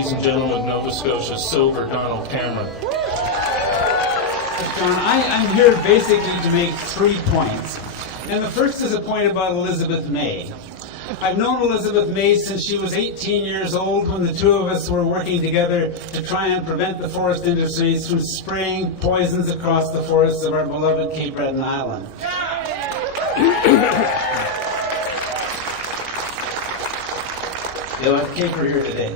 ladies and gentlemen of Nova Scotia's Silver Donald Cameron. John, I'm here basically to make 3 points. And the first is a point about Elizabeth May. I've known Elizabeth May since she was 18 years old, when the two of us were working together to try and prevent the forest industries from spraying poisons across the forests of our beloved Cape Breton Island. You'll have Caper here today.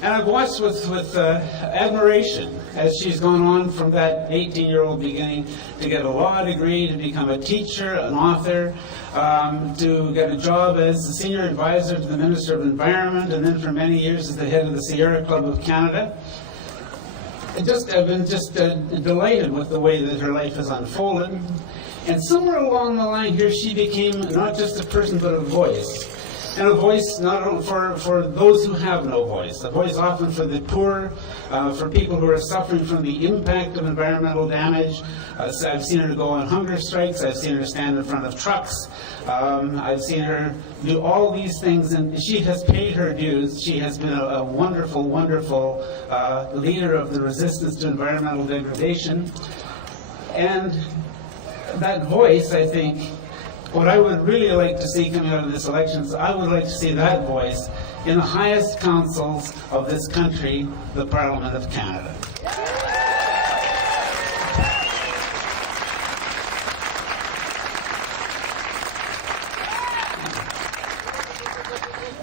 And I've watched with admiration as she's gone on from that 18-year-old beginning to get a law degree, to become a teacher, an author, to get a job as a senior advisor to the Minister of Environment, and then for many years as the head of the Sierra Club of Canada. I've been delighted with the way that her life has unfolded. And somewhere along the line here, she became not just a person, but a voice. And a voice not only for those who have no voice, a voice often for the poor, for people who are suffering from the impact of environmental damage. I've seen her go on hunger strikes. I've seen her stand in front of trucks. I've seen her do all these things, and she has paid her dues. She has been a wonderful, wonderful leader of the resistance to environmental degradation. And that voice, I think, what I would really like to see coming out of this election is I would like to see that voice in the highest councils of this country, the Parliament of Canada.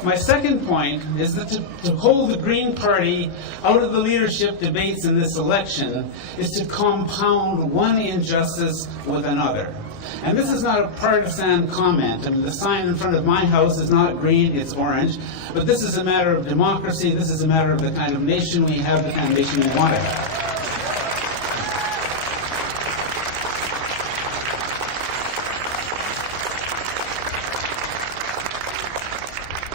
My second point is that to hold the Green Party out of the leadership debates in this election is to compound one injustice with another. And this is not a partisan comment. I mean, the sign in front of my house is not green, it's orange. But this is a matter of democracy. This is a matter of the kind of nation we have, the kind of nation we want to have.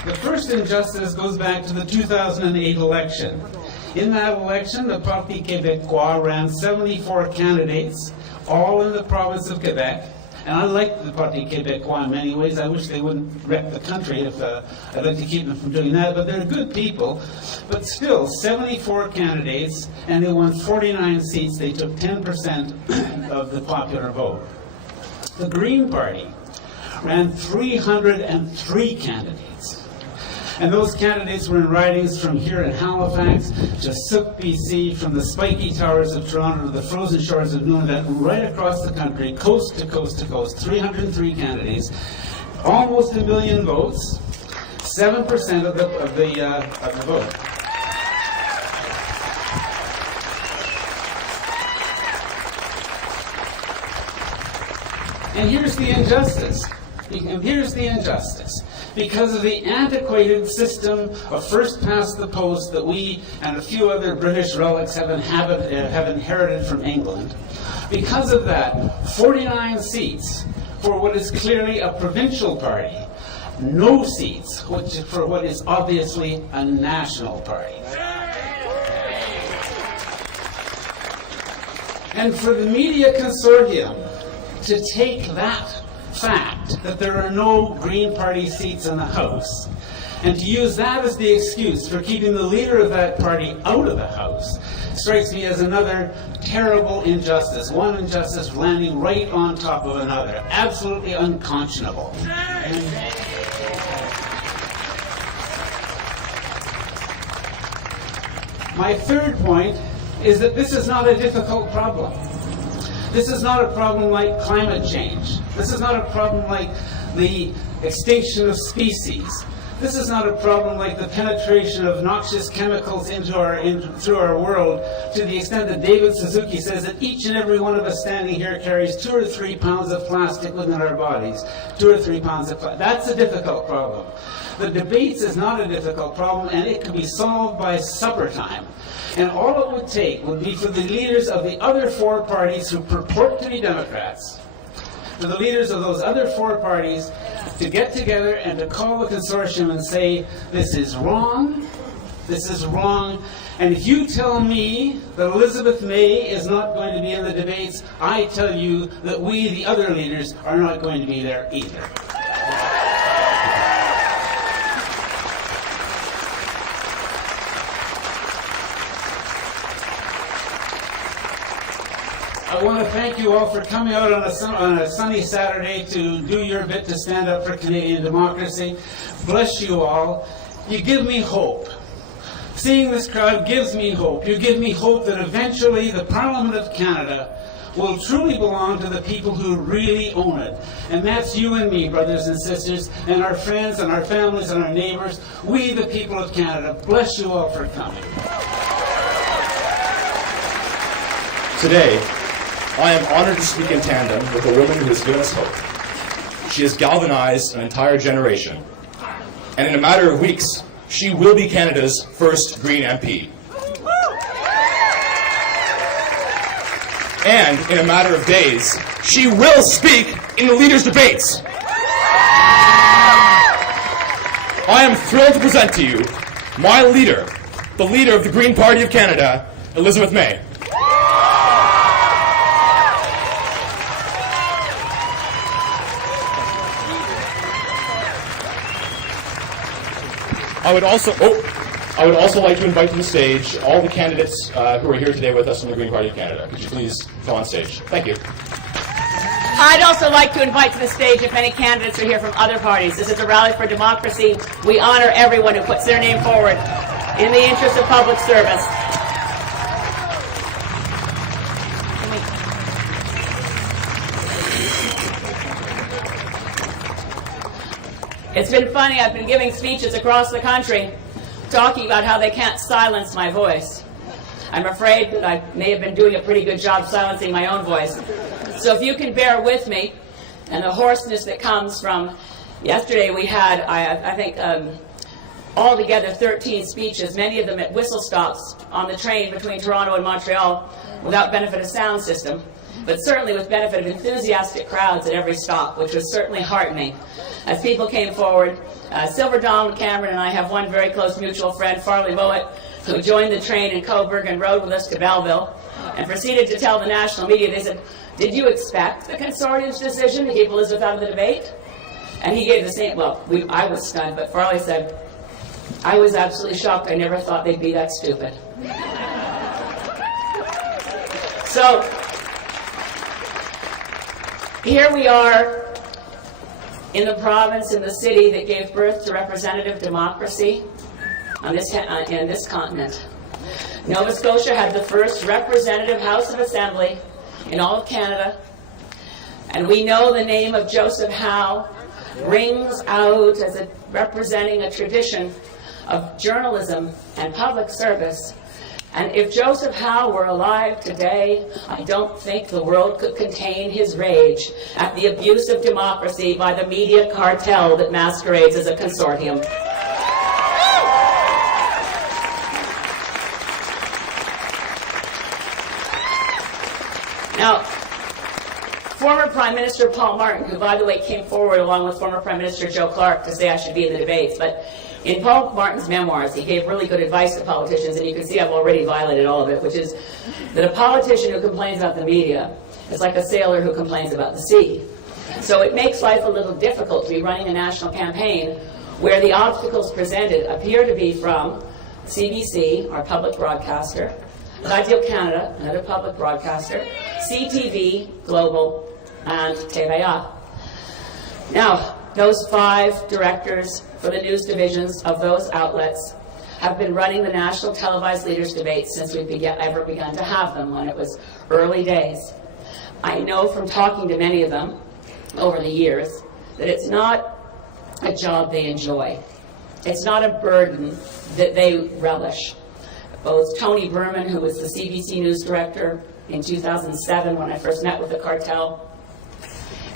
The first injustice goes back to the 2008 election. In that election, the Parti Québécois ran 74 candidates, all in the province of Quebec. And I like the Parti Québécois in many ways. I wish they wouldn't wreck the country. I'd like to keep them from doing that. But they're good people. But still, 74 candidates, and they won 49 seats. They took 10% of the popular vote. The Green Party ran 303 candidates. And those candidates were in ridings from here in Halifax to Sook, BC, from the spiky towers of Toronto to the frozen shores of Nunavut, right across the country, coast to coast to coast. 303 candidates, almost 1 million votes, 7% of the vote. And here's the injustice. Because of the antiquated system of first past the post that we and a few other British relics have inherited from England. Because of that, 49 seats for what is clearly a provincial party, no seats for what is obviously a national party. And for the media consortium to take that fact that there are no Green Party seats in the House, and to use that as the excuse for keeping the leader of that party out of the House, strikes me as another terrible injustice. One injustice landing right on top of another. Absolutely unconscionable. My third point is that this is not a difficult problem. This is not a problem like climate change. This is not a problem like the extinction of species. This is not a problem like the penetration of noxious chemicals through our world, to the extent that David Suzuki says that each and every one of us standing here carries 2 or 3 pounds of plastic within our bodies. 2 or 3 pounds of plastic. That's a difficult problem. The debates is not a difficult problem, and it can be solved by supper time. And all it would take would be for the leaders of the other 4 parties who purport to be Democrats, for the leaders of those other 4 parties to get together and to call the consortium and say, this is wrong, and if you tell me that Elizabeth May is not going to be in the debates, I tell you that we, the other leaders, are not going to be there either. I want to thank you all for coming out on a sunny Saturday to do your bit to stand up for Canadian democracy. Bless you all. You give me hope. Seeing this crowd gives me hope. You give me hope that eventually the Parliament of Canada will truly belong to the people who really own it. And that's you and me, brothers and sisters, and our friends and our families and our neighbors. We, the people of Canada, bless you all for coming. Today, I am honored to speak in tandem with a woman who has given us hope. She has galvanized an entire generation. And in a matter of weeks, she will be Canada's first Green MP. And in a matter of days, she will speak in the leaders' debates. I am thrilled to present to you my leader, the leader of the Green Party of Canada, Elizabeth May. I would also like to invite to the stage all the candidates who are here today with us from the Green Party of Canada. Could you please come on stage? Thank you. I'd also like to invite to the stage if any candidates are here from other parties. This is a rally for democracy. We honor everyone who puts their name forward in the interest of public service. It's been funny, I've been giving speeches across the country talking about how they can't silence my voice. I'm afraid that I may have been doing a pretty good job silencing my own voice. So if you can bear with me and the hoarseness that comes from yesterday, we had, I think, altogether 13 speeches, many of them at whistle stops on the train between Toronto and Montreal without benefit of sound system, but certainly with benefit of enthusiastic crowds at every stop, which was certainly heartening. As people came forward, Silver Donald Cameron and I have one very close mutual friend, Farley Mowat, who joined the train in Coburg and rode with us to Belleville and proceeded to tell the national media, they said, "Did you expect the consortium's decision to keep Elizabeth out of the debate?" And he gave the same, well, I was stunned, but Farley said, "I was absolutely shocked. I never thought they'd be that stupid." So, here we are in the province, in the city that gave birth to representative democracy on this, in this continent. Nova Scotia had the first representative House of Assembly in all of Canada, and we know the name of Joseph Howe rings out as representing a tradition of journalism and public service. And if Joseph Howe were alive today, I don't think the world could contain his rage at the abuse of democracy by the media cartel that masquerades as a consortium. Now, former Prime Minister Paul Martin, who, by the way, came forward along with former Prime Minister Joe Clark to say I should be in the debates, but in Paul Martin's memoirs, he gave really good advice to politicians, and you can see I've already violated all of it, which is that a politician who complains about the media is like a sailor who complains about the sea. So it makes life a little difficult to be running a national campaign where the obstacles presented appear to be from CBC, our public broadcaster, Radio Canada, another public broadcaster, CTV, Global, and TVA. Now, those 5 directors for the news divisions of those outlets have been running the national televised leaders debates since we ever begun to have them, when it was early days. I know from talking to many of them over the years that it's not a job they enjoy. It's not a burden that they relish. Both Tony Berman, who was the CBC News Director in 2007 when I first met with the cartel,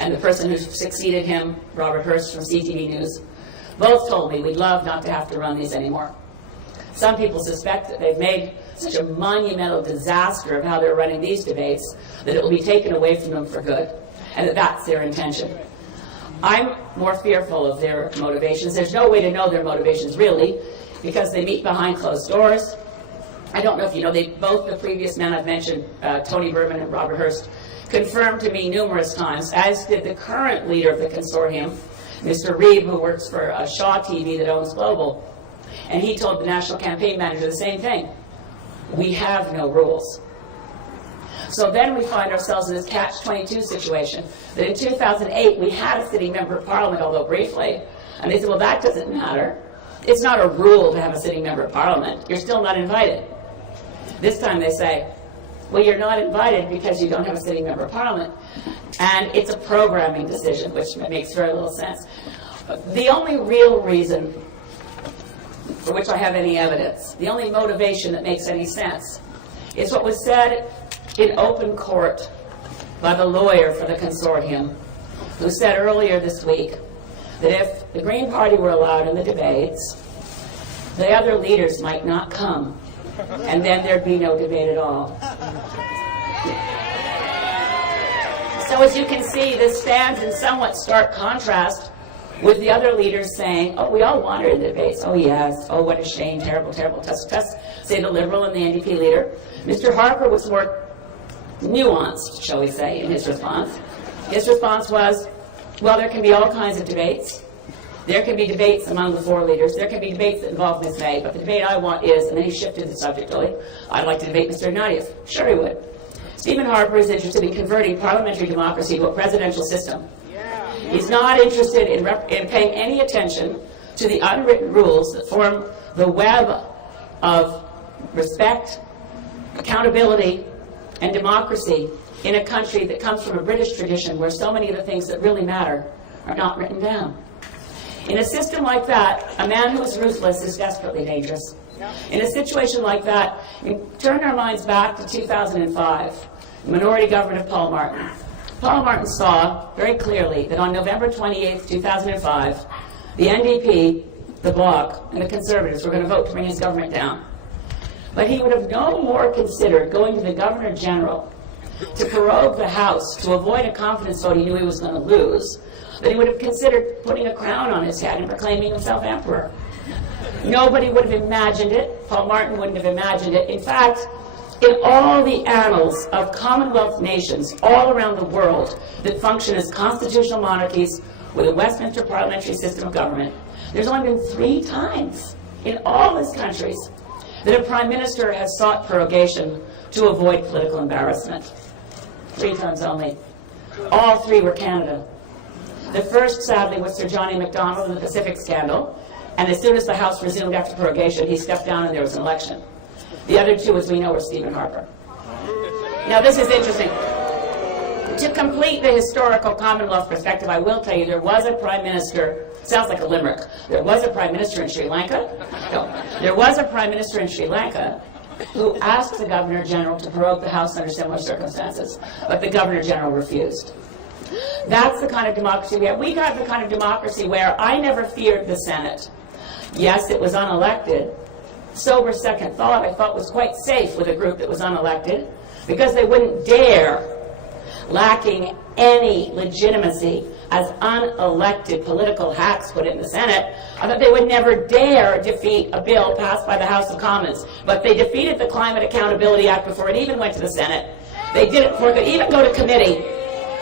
and the person who succeeded him, Robert Hurst from CTV News, both told me we'd love not to have to run these anymore. Some people suspect that they've made such a monumental disaster of how they're running these debates that it will be taken away from them for good, and that that's their intention. I'm more fearful of their motivations. There's no way to know their motivations, really, because they meet behind closed doors. I don't know if you know, both the previous men I've mentioned, Tony Berman and Robert Hurst, confirmed to me numerous times, as did the current leader of the consortium, Mr. Reeve, who works for Shaw TV that owns Global. And he told the national campaign manager the same thing. We have no rules. So then we find ourselves in this catch-22 situation, that in 2008 we had a sitting member of parliament, although briefly, and they said, well, that doesn't matter. It's not a rule to have a sitting member of parliament. You're still not invited. This time they say, well, you're not invited because you don't have a sitting member of parliament. And it's a programming decision, which makes very little sense. But the only real reason for which I have any evidence, the only motivation that makes any sense, is what was said in open court by the lawyer for the consortium, who said earlier this week that if the Green Party were allowed in the debates, the other leaders might not come, and then there'd be no debate at all. So as you can see, this stands in somewhat stark contrast with the other leaders saying, oh, we all wanted in the debates. Oh, yes. Oh, what a shame. Terrible, terrible. Tusk, tusk. Say the Liberal and the NDP leader. Mr. Harper was more nuanced, shall we say, in his response. His response was, well, there can be all kinds of debates. There can be debates among the four leaders. There can be debates that involve Ms. May. But the debate I want is, and then he shifted the subject really, I'd like to debate Mr. Ignatius. Sure he would. Stephen Harper is interested in converting parliamentary democracy to a presidential system. He's not interested in paying any attention to the unwritten rules that form the web of respect, accountability, and democracy in a country that comes from a British tradition where so many of the things that really matter are not written down. In a system like that, a man who is ruthless is desperately dangerous. In a situation like that, turn our minds back to 2005, the minority government of Paul Martin. Paul Martin saw very clearly that on November 28, 2005, the NDP, the Bloc, and the Conservatives were going to vote to bring his government down. But he would have no more considered going to the Governor General to prorogue the House to avoid a confidence vote he knew he was going to lose, than he would have considered putting a crown on his head and proclaiming himself emperor. Nobody would have imagined it. Paul Martin wouldn't have imagined it. In fact, in all the annals of Commonwealth nations all around the world that function as constitutional monarchies with a Westminster parliamentary system of government, there's only been 3 times in all these countries that a prime minister has sought prorogation to avoid political embarrassment. 3 times only. All 3 were Canada. The first, sadly, was Sir Johnny Macdonald in the Pacific scandal, and as soon as the House resumed after prorogation, he stepped down and there was an election. The other 2, as we know, were Stephen Harper. Now, this is interesting. To complete the historical Commonwealth perspective, I will tell you there was a prime minister, sounds like a limerick, there was a prime minister in Sri Lanka. No, there was a prime minister in Sri Lanka who asked the Governor General to prorogue the House under similar circumstances, but the Governor General refused. That's the kind of democracy we have. We got the kind of democracy where I never feared the Senate. Yes, it was unelected. Sober second thought, I thought was quite safe with a group that was unelected because they wouldn't dare, lacking any legitimacy as unelected political hacks put in the Senate, I thought they would never dare defeat a bill passed by the House of Commons. But they defeated the Climate Accountability Act before it even went to the Senate. They did it before it could even go to committee.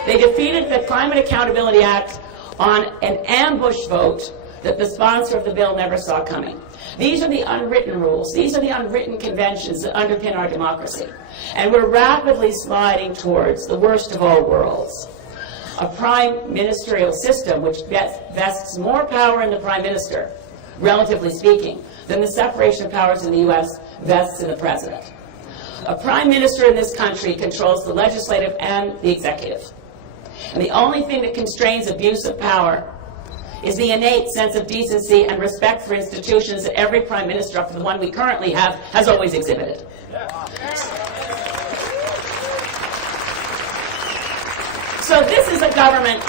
They defeated the Climate Accountability Act on an ambush vote that the sponsor of the bill never saw coming. These are the unwritten rules. These are the unwritten conventions that underpin our democracy. And we're rapidly sliding towards the worst of all worlds, a prime ministerial system which vests more power in the prime minister, relatively speaking, than the separation of powers in the U.S. vests in the president. A prime minister in this country controls the legislative and the executive. And the only thing that constrains abuse of power is the innate sense of decency and respect for institutions that every prime minister, up to the one we currently have, has always exhibited. So this is a government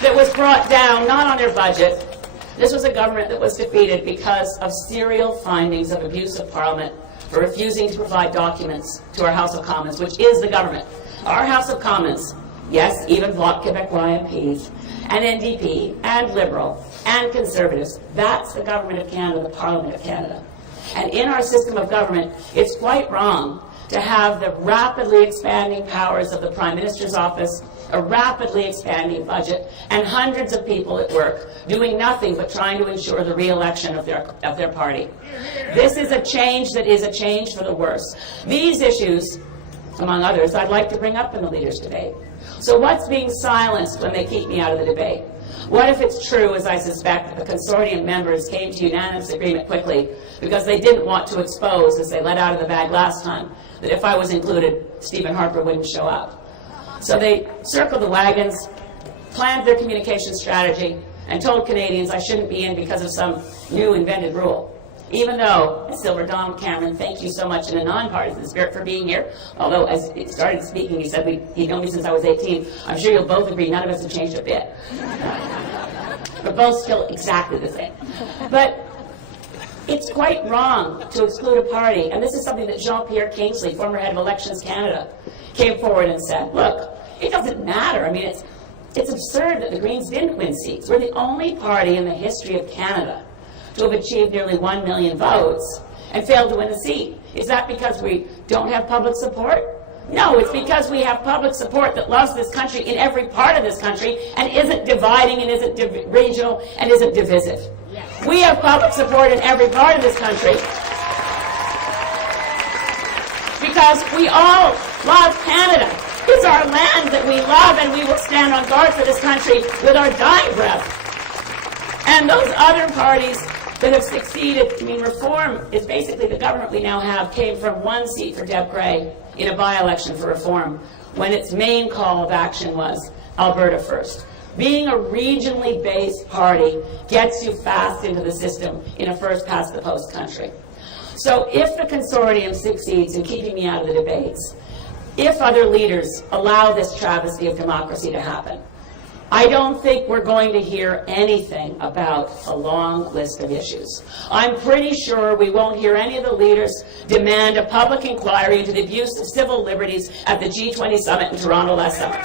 that was brought down not on their budget. This was a government that was defeated because of serial findings of abuse of Parliament for refusing to provide documents to our House of Commons, which is the government. Our House of Commons, yes, even Bloc Québécois MPs, and NDP, and Liberal, and Conservatives, that's the government of Canada, the Parliament of Canada. And in our system of government, it's quite wrong to have the rapidly expanding powers of the Prime Minister's office, a rapidly expanding budget, and hundreds of people at work doing nothing but trying to ensure the re-election of their party. This is a change that is a change for the worse. These issues among others, I'd like to bring up in the leaders' debate. So what's being silenced when they keep me out of the debate? What if it's true, as I suspect, that the consortium members came to unanimous agreement quickly because they didn't want to expose, as they let out of the bag last time, that if I was included, Stephen Harper wouldn't show up. So they circled the wagons, planned their communication strategy, and told Canadians I shouldn't be in because of some new invented rule. Even though, Silver Donald Cameron, thank you so much in a nonpartisan spirit for being here. Although, as he started speaking, he said he'd known me since I was 18. I'm sure you'll both agree none of us have changed a bit. We're both still exactly the same. But it's quite wrong to exclude a party. And this is something that Jean-Pierre Kingsley, former head of Elections Canada, came forward and said, look, it doesn't matter. I mean, it's absurd that the Greens didn't win seats. We're the only party in the history of Canada to have achieved nearly 1 million votes and failed to win a seat. Is that because we don't have public support? No, it's because we have public support that loves this country in every part of this country and isn't dividing and isn't regional and isn't divisive. We have public support in every part of this country because we all love Canada. It's our land that we love, and we will stand on guard for this country with our dying breath. And those other parties that have succeeded, I mean, Reform is basically the government we now have came from 1 seat for Deb Gray in a by-election for Reform when its main call of action was Alberta first. Being a regionally based party gets you fast into the system in a first-past-the-post country. So if the consortium succeeds in keeping me out of the debates, if other leaders allow this travesty of democracy to happen, I don't think we're going to hear anything about a long list of issues. I'm pretty sure we won't hear any of the leaders demand a public inquiry into the abuse of civil liberties at the G20 summit in Toronto last summer.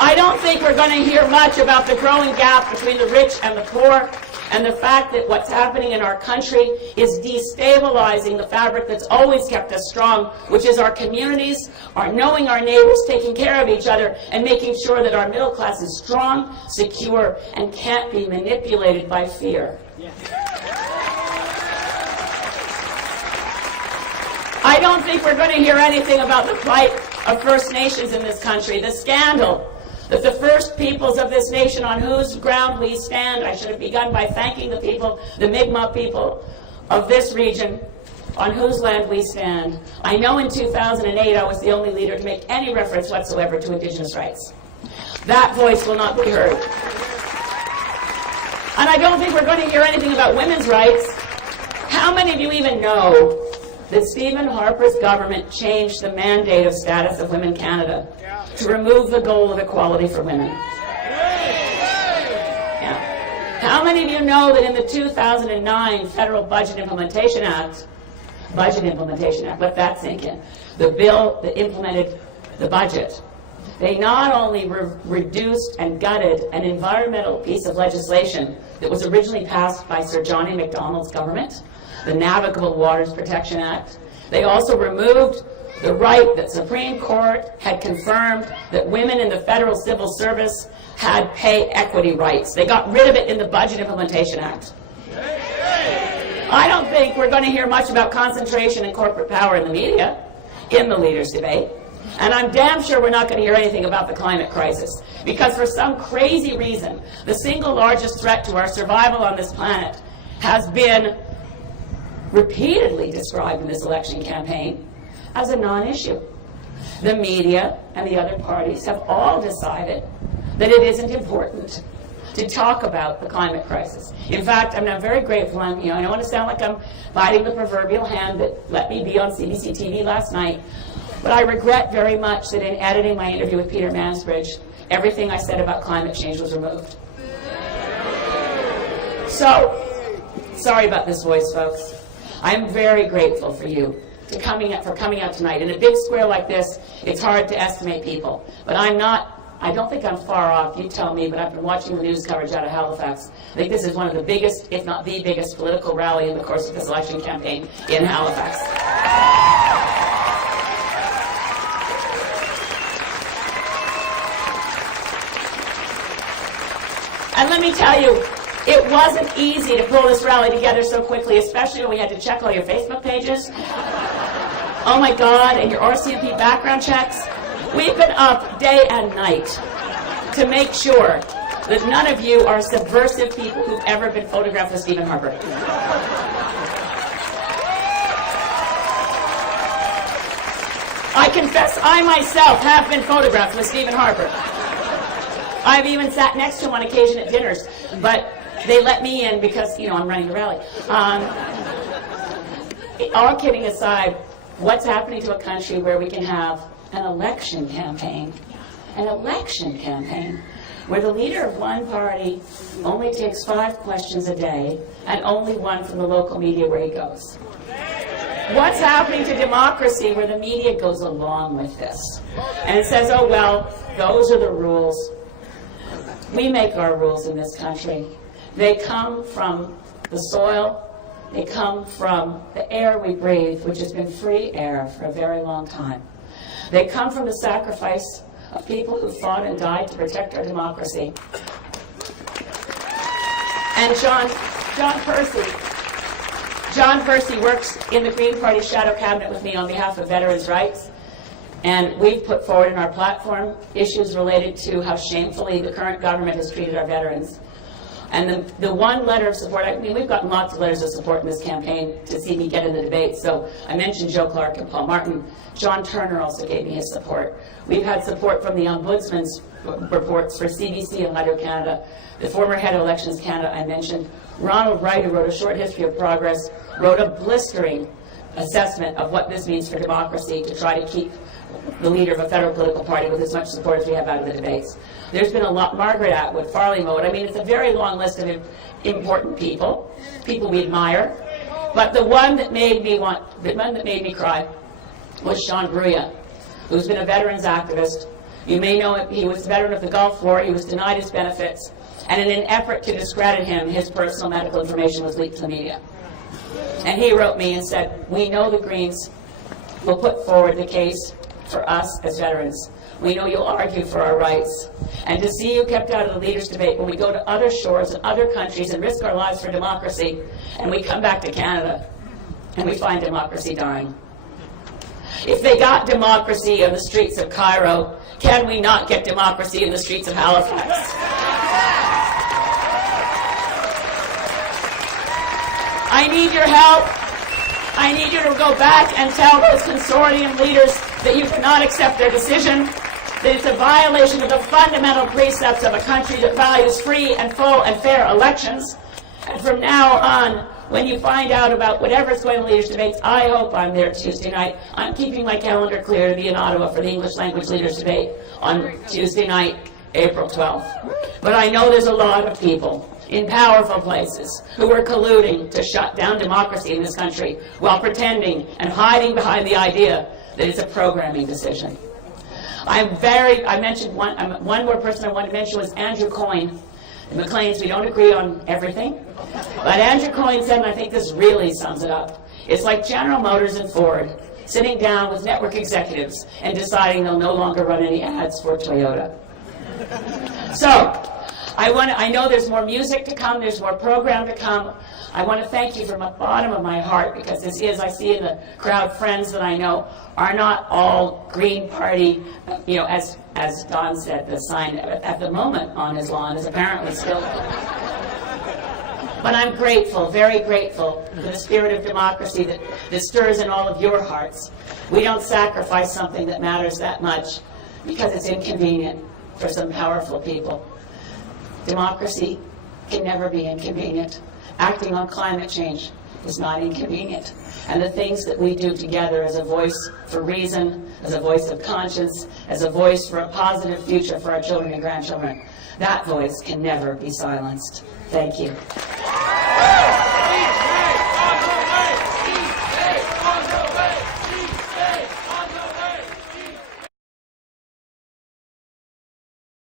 I don't think we're going to hear much about the growing gap between the rich and the poor, and the fact that what's happening in our country is destabilizing the fabric that's always kept us strong, which is our communities, our knowing our neighbors, taking care of each other, and making sure that our middle class is strong, secure, and can't be manipulated by fear. I don't think we're going to hear anything about the plight of First Nations in this country, the scandal that the first peoples of this nation on whose ground we stand. I should have begun by thanking the people, the Mi'kmaq people of this region, on whose land we stand. I know in 2008 I was the only leader to make any reference whatsoever to Indigenous rights. That voice will not be heard. And I don't think we're going to hear anything about women's rights. How many of you even know that Stephen Harper's government changed the mandate of Status of Women Canada to remove the goal of equality for women? Yeah. How many of you know that in the 2009 Federal Budget Implementation Act, let that sink in, the bill that implemented the budget, they not only reduced and gutted an environmental piece of legislation that was originally passed by Sir John A. Macdonald's government, the Navigable Waters Protection Act. They also removed the right that Supreme Court had confirmed that women in the federal civil service had pay equity rights. They got rid of it in the Budget Implementation Act. I don't think we're going to hear much about concentration and corporate power in the media in the leaders' debate. And I'm damn sure we're not going to hear anything about the climate crisis. Because for some crazy reason, the single largest threat to our survival on this planet has been repeatedly described in this election campaign as a non-issue. The media and the other parties have all decided that it isn't important to talk about the climate crisis. In fact, I'm very grateful. I don't want to sound like I'm biting the proverbial hand that let me be on CBC TV last night, but I regret very much that in editing my interview with Peter Mansbridge, everything I said about climate change was removed. So, sorry about this voice, folks. I'm very grateful for you for coming out tonight. In a big square like this, it's hard to estimate people. But I don't think I'm far off. You tell me, but I've been watching the news coverage out of Halifax. I think this is one of the biggest, if not the biggest, political rally in the course of this election campaign in Halifax. And let me tell you, it wasn't easy to pull this rally together so quickly, especially when we had to check all your Facebook pages. Oh my God, and your RCMP background checks. We've been up day and night to make sure that none of you are subversive people who've ever been photographed with Stephen Harper. I confess, I myself have been photographed with Stephen Harper. I've even sat next to him on occasion at dinners, but they let me in because, I'm running the rally. All kidding aside, what's happening to a country where we can have an election campaign where the leader of one party only takes 5 questions a day and only one from the local media where he goes? What's happening to democracy where the media goes along with this? And it says, oh, well, those are the rules. We make our rules in this country. They come from the soil. They come from the air we breathe, which has been free air for a very long time. They come from the sacrifice of people who fought and died to protect our democracy. And John Percy works in the Green Party shadow cabinet with me on behalf of veterans' rights. And we've put forward in our platform issues related to how shamefully the current government has treated our veterans. And the one letter of support, we've gotten lots of letters of support in this campaign to see me get in the debate. So I mentioned Joe Clark and Paul Martin. John Turner also gave me his support. We've had support from the Ombudsman's reports for CBC and Radio Canada. The former head of Elections Canada I mentioned. Ronald Wright, who wrote a short history of progress, wrote a blistering assessment of what this means for democracy to try to keep the leader of a federal political party with as much support as we have out of the debates. There's been a lot, Margaret Atwood, Farley Mode. It's a very long list of important people we admire. But the one that made me cry was Sean Bruya, who's been a veterans activist. You may know him, he was a veteran of the Gulf War, he was denied his benefits, and in an effort to discredit him, his personal medical information was leaked to the media. And he wrote me and said, we know the Greens will put forward the case for us as veterans. We know you'll argue for our rights. And to see you kept out of the leaders' debate when we go to other shores and other countries and risk our lives for democracy, and we come back to Canada and we find democracy dying. If they got democracy in the streets of Cairo, can we not get democracy in the streets of Halifax? I need your help. I need you to go back and tell those consortium leaders that you cannot accept their decision, that it's a violation of the fundamental precepts of a country that values free and full and fair elections. And from now on, when you find out about whatever's going on in leaders' debates, I hope I'm there Tuesday night. I'm keeping my calendar clear to be in Ottawa for the English language leaders' debate on Tuesday night, April 12th. But I know there's a lot of people in powerful places who are colluding to shut down democracy in this country while pretending and hiding behind the idea that it's a programming decision. I mentioned one more person I wanted to mention was Andrew Coyne. The McLeans, we don't agree on everything, but Andrew Coyne said, and I think this really sums it up, it's like General Motors and Ford sitting down with network executives and deciding they'll no longer run any ads for Toyota. So, I know there's more music to come, there's more program to come. I want to thank you from the bottom of my heart, because this is, I see in the crowd, friends that I know are not all Green Party, as Don said, the sign at the moment on his lawn is apparently still. But I'm grateful, very grateful, for the spirit of democracy that stirs in all of your hearts. We don't sacrifice something that matters that much because it's inconvenient for some powerful people. Democracy can never be inconvenient. Acting on climate change is not inconvenient. And the things that we do together as a voice for reason, as a voice of conscience, as a voice for a positive future for our children and grandchildren, that voice can never be silenced. Thank you.